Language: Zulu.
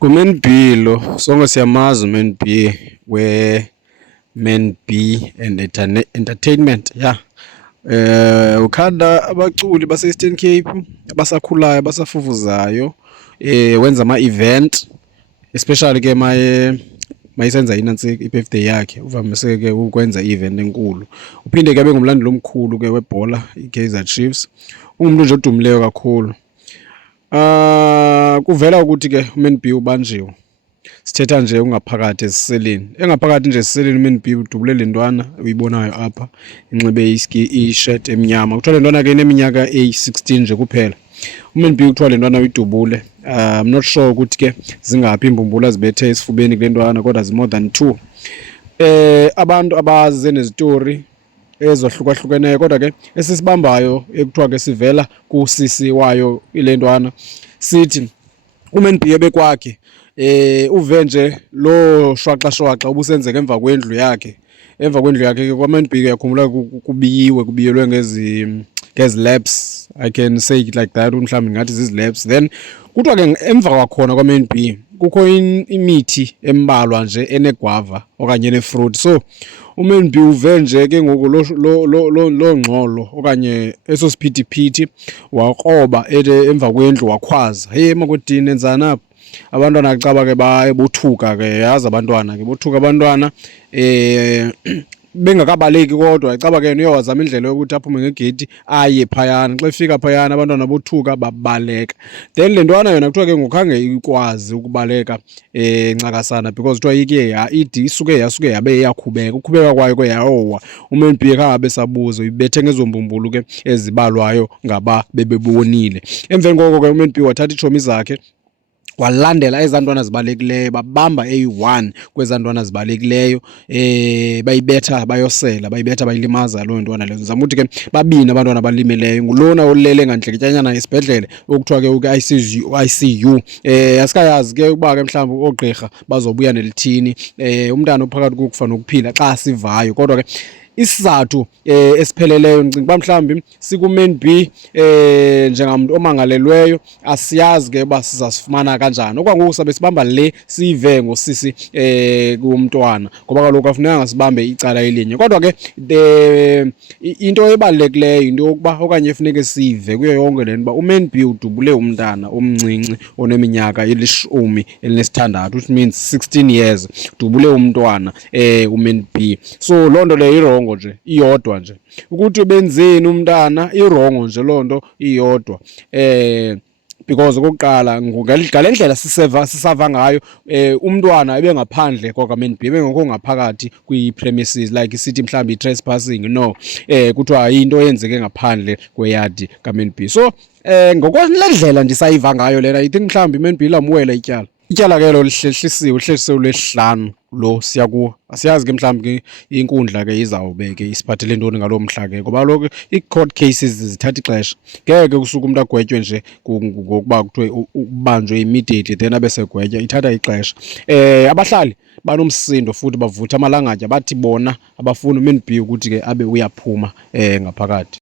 Ku-Man B lo sonke siyamazi u-Man B we-Man B and Entertainment ya. Ukhanda abaculi base-Eastern Cape abasakhulayo abasafufuzayo, wenza ama-event especially ke mayisenza inansi i-birthday yakhe uvamise ke ukwenza i-event enkulu. Uphinde ke abe ngumlandeli omkhulu ke webhola i-Kaizer Chiefs. Ungumuntu nje odumileyo kakhulu. Kuvela ukuthi ke uMan B ubanjiwe. Sithetha nje ungaphakathi esiseleni. Engaphakathi nje esiseleni uMan B udubule lentwana uyibonayo apha inxibe i-shirt emnyama. Kuthiwa lentwana ke ineminyaka eyi-16 nje kuphela. uMan B kuthiwa lentwana uyidubule. I'm not sure ukuthi ke zingaphi imbumbulu azibethe esifubeni kule ntwana kodwa zi-more than 2. Abantu abaze nezitori ezohlukahlukeneyo kodwa ke esisibambayo ekuthiwa ke sivela kusisi wayo ile ntwana sithi uMan B ebekwakhe uve nje lo shwaxa ubusenzeka emva kwendlu yakhe ke kwaMan B yakhumbula kubiyelwe ngezi labs, I can say it like that, mhlawumbe ngathi zizi labs. Then kuthiwa ke emva kwakhona kwaMan B kukho imithi embalwa nje enegwava okanye enefruit. So uMan B uve nje ke ngoku lo ngxolo okanye eso siphithiphithi waqoba emva kwendlu wakhwaza, hey makwedini enzani apha. Abantwana acaba ke bayebothuka ke, yazi abantwana ke bothuka abantwana bengakabaleki kodwa ecaba ke uyawazama indlela yokuthi aphume ngegate aye phayana. Xa efika phayana abantwana bothuka babaleka. Then le ntwana yona kuthiwa ke ngokhange ikwazi ukubaleka ncakasana because kuthiwa isuke yabe yakhubeka. Ukukhubeka kwayo ke yawowa. uMan B khangabe sabuza uyibethe ngezombumbulu ke ezibalwayo ngaba bebebonile. Emveni koko ke uMan B wathatha iitshomi zakhe walandela ezantwana zibalekileyo, babamba eyi-1 kwezantwana zibalekileyo, bayibetha bayilimaza loo ntwana lezo. Zama ukuthi ke babini abantwana abalimeleyo, ngulona olele ngandleketyanyana esibhedlele okuthiwa ke ICU. Asikayazi ke ukuba ke mhlawumbi oogqirha bazobuya nelithini umntana ophakathi kokufa nokuphila xa sivayo, kodwa ke isizathu esipheleleyo ndicinga uba mhlawumbi sikuMan B njengamntu omangalelweyo, asiyazi ke uba sizasifumana kanjani. Okwangoku sabe sibamba le siyive ngosisi kumntwana ngoba kaloku afuneka sibambe icala elinye. Kodwa ke into ebalulekileyo into yokuba okanye efuneke siyive kuyo yonke le nto uba uMan B udubule umntana omncinci oneminyaka eli-16, which means 16 years. Udubule umntwana uMan B. So loo nto leyo irongo nje iyodwa nje ukuthi benzeni umntana, irongo nje loo nto iyodwa. Because okokuqala ngale ndlela sisava ngayo umntwana ebengaphandle kwakaMan B, ebengekho ngaphakathi kwi-premises like sithi mhlawumbi i-trespassing, no. Kuthiwa into eyenzeke ngaphandle kweyadi kaMan B. So ngokwale ndlela ndisayiva ngayo lena, I think mhlawumbi uMan B lamwela ityala ke lo lihlehliswe lwesihlanu lo siya kuwo. Asiyazi ke mhlawumbi inkundla ke izawube ke isiphathele ntoni ngaloo mhla ke ngoba kaloku i-court cases zithatha ixesha. Ngeke kusuke umuntu agwetywe nje ngokuba kuthiwe ubanjwe immediately then abe segwetya, ithatha ixesha. Abahlali banomsindo futhi bavutha amalangatya bathi bona abafuni uMan B ukuthi ke abe uyaphuma ngaphakathi.